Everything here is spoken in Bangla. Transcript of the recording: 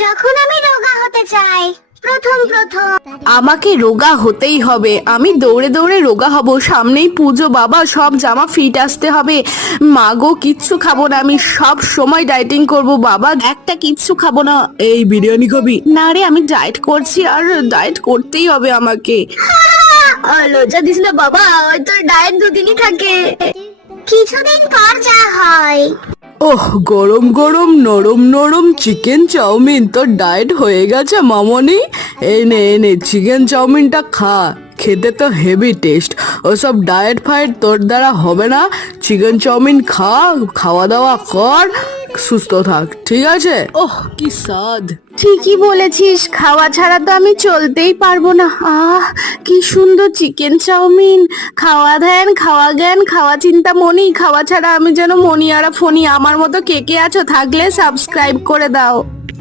যখন আমি রোগা হতে চাই প্রথম প্রথম আমাকে রোগা হতেই হবে, আমি দৌড়ে দৌড়ে রোগা হব। সামনেই পুজো, বাবা সব জামা ফিট আসতে হবে। মাগো কিচ্ছু খাবো না, আমি সব সময় ডায়েটিং করব। বাবা একটা কিচ্ছু খাবো না। এই বিরিয়ানি খাবি? না রে, আমি ডায়েট করছি, আর ডায়েট করতেই হবে আমাকে। লজ্জা দিস না বাবা, ওই তোর ডায়েট দুদিনই থাকে, কিছুদিন পর যা হয়। ওহ, গরম গরম নরম নরম চিকেন চাউমিন, তোর ডায়েট হয়ে গেছে মামনি। এই নে চিকেন চাউমিনটা খা, খেতে তো হেভি টেস্ট। ওসব ডায়েট ফায়েট তোর দ্বারা হবে না। চিকেন চাউমিন খা, খাওয়া দাওয়া কর, সুস্থ থাক, ঠিক আছে? ওহ কি স্বাদ! ঠিকই বলেছিস, খাওয়া ছাড়া তো আমি চলতেই পারবো না। আহ কি সুন্দর চিকেন চাউমিন! খাওয়া ধ্যান, খাওয়া জ্ঞান, খাওয়া চিন্তা মনি। খাওয়া ছাড়া আমি যেন মনি আর ফনি। আমার মতো কে কে আছো, থাকলে সাবস্ক্রাইব করে দাও।